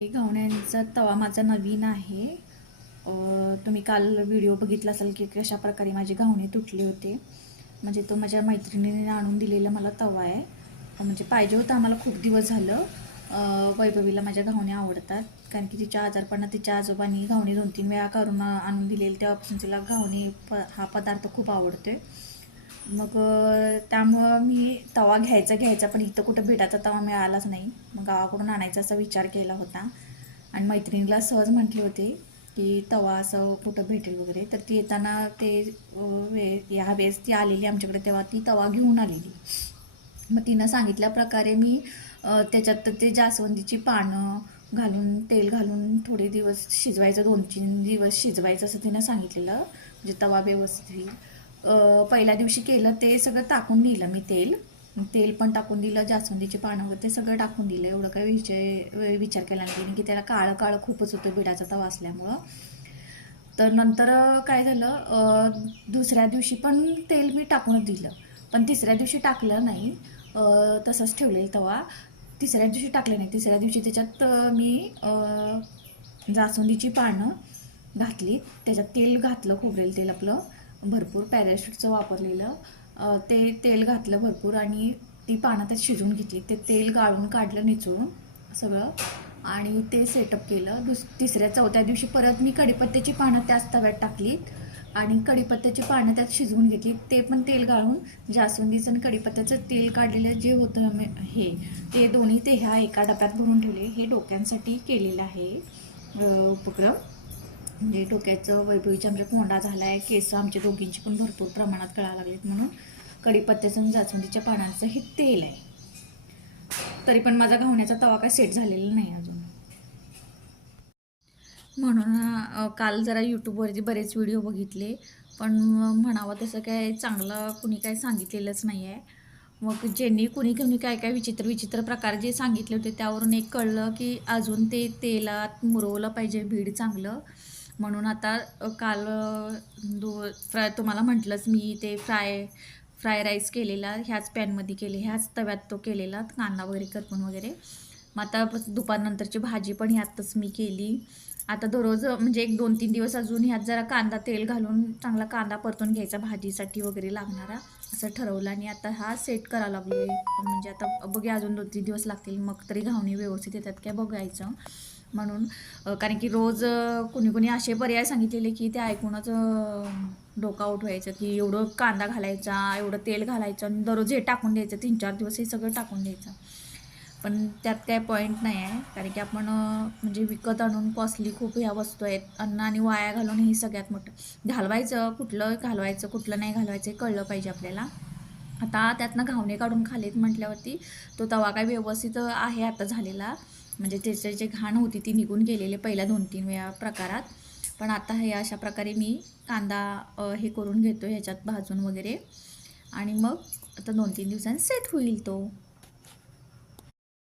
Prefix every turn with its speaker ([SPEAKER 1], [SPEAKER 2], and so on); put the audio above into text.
[SPEAKER 1] हे घावण्यांचा तवा माझा नवीन आहे. तुम्ही काल व्हिडिओ बघितला असाल की कशा प्रकारे माझे घावणे तुटले होते. म्हणजे तो माझ्या मैत्रिणीने आणून दिलेला मला तवा आहे. म्हणजे पाहिजे होता आम्हाला खूप दिवस झालं. वैभवीला माझ्या घावणे आवडतात. कारण की तिच्या आजारपणात तिच्या आजोबांनी घावणे दोन तीन वेळा करून आणून दिलेले तेव्हापासून तिला घावणे प हा पदार्थ खूप आवडतो आहे मग त्यामुळं मी तवा घ्यायचा घ्यायचा पण इथं कुठं भेटायचा तवा मिळालाच नाही. मग गावाकडून आणायचा असा विचार केला होता. आणि मैत्रिणीला सहज म्हटले होते की तवा असं कुठं भेटेल वगैरे. तर ती येताना ते वे ह्या वेळेस ती आलेली आमच्याकडे तेव्हा ती तवा घेऊन आलेली. मग तिनं सांगितल्याप्रकारे मी त्याच्यात ते जास्वंदीची पानं घालून तेल घालून थोडे दिवस शिजवायचं दोन तीन दिवस शिजवायचं असं तिनं सांगितलेलं. म्हणजे तवा व्यवस्थित पहिल्या दिवशी केलं ते सगळं टाकून दिलं मी तेल. तेल पण टाकून दिलं जास्वंदीची पानं वगैरे ते सगळं टाकून दिलं. एवढं काही विषय विचार केला नाही की त्याला काळं काळं खूपच होतं बिडाचा तवा असल्यामुळं. तर नंतर काय झालं दुसऱ्या दिवशी पण तेल मी टाकूनच दिलं. पण तिसऱ्या दिवशी टाकलं नाही. तसंच ठेवलेलं तवा. तिसऱ्या दिवशी टाकलं नाही. तिसऱ्या दिवशी त्याच्यात मी जास्वंदीची पानं घातली. त्याच्यात तेल घातलं खोबरेल तेल आपलं. भरपूर पॅराशूटचं वापरलेलं. ते तेल घातलं भरपूर आणि ती पानं त्यात शिजवून घेतली. ते तेल गाळून काढलं निचळून सगळं आणि ते सेटअप केलं. दुस तिसऱ्या चौथ्या दिवशी परत मी कढीपत्त्याची पानं त्याच तव्यात टाकलीत आणि कढीपत्त्याची पानं त्यात शिजवून घेतली. ते पण तेल गाळून जास्वंदीचं आणि कढीपत्त्याचं तेल काढलेलं जे होतं हे ते दोन्ही ते ह्या एका डब्यात भरून ठेवले. हे डोक्यांसाठी केलेलं आहे उपक्रम. म्हणजे डोक्याचं वैभवीच्या आमच्या कोंडा झाला आहे केस आमच्या दोघींची पण भरपूर प्रमाणात कळायला लागलीत म्हणून कढीपत्त्याचं आणि जास्वंदीच्या पानांचं हे तेल आहे. तरी पण माझा घावण्याचा तवा काय सेट झालेला नाही अजून. म्हणून काल जरा यूट्यूबवरती बरेच व्हिडिओ बघितले पण म्हणावं तसं काय चांगलं कुणी काय सांगितलेलंच नाही आहे मग ज्यांनी कुणी कुणी काय काय विचित्र विचित्र प्रकार जे सांगितले होते त्यावरून एक कळलं की अजून ते तेलात मुरवलं पाहिजे भीड चांगलं. म्हणून आता काल दु दो फ्राय तुम्हाला म्हटलंच मी ते फ्राय फ्राय राईस केलेला ह्याच पॅनमध्ये केले ह्याच तव्यात तो केलेला कांदा वगैरे करपून वगैरे. मग आता दुपारनंतरची भाजी पण ह्यातच मी केली. आता दररोज म्हणजे एक दोन तीन दिवस अजून ह्यात जरा कांदा तेल घालून चांगला कांदा परतून घ्यायचा भाजीसाठी वगैरे लागणारा असं ठरवलं आणि आता हा सेट करायला लागलो म्हणजे आता बघूया अजून दोन तीन दिवस लागतील मग तरी घावणे व्यवस्थित येतात काय बघायचं. म्हणून कारण की रोज कुणी कुणी असे पर्याय सांगितलेले की ते ऐकूनच डोका उठवायचं की एवढं कांदा घालायचा एवढं तेल घालायचं आणि दररोज हे टाकून द्यायचं तीन चार दिवस हे सगळं टाकून द्यायचं. पण त्यात काय पॉईंट नाही आहे कारण की आपण म्हणजे विकत आणून कॉस्टली खूप ह्या वस्तू आहेत. अन्न आणि वाया घालून हे सगळ्यात मोठं. घालवायचं कुठलं घालवायचं कुठलं नाही घालवायचं हे कळलं पाहिजे आपल्याला. आता त्यातनं घावणे काढून खालेत म्हटल्यावरती तो तवा काय व्यवस्थित आहे आता झालेला. म्हणजे त्याचे जे घाण होती ती निघून गेलेले पहिल्या दोन तीन वेळा प्रकारात. पण आता हे अशा प्रकारे मी कांदा हे करून घेतो ह्याच्यात भाजून वगैरे. आणि मग आता दोन तीन दिवसांनी सेट होईल तो.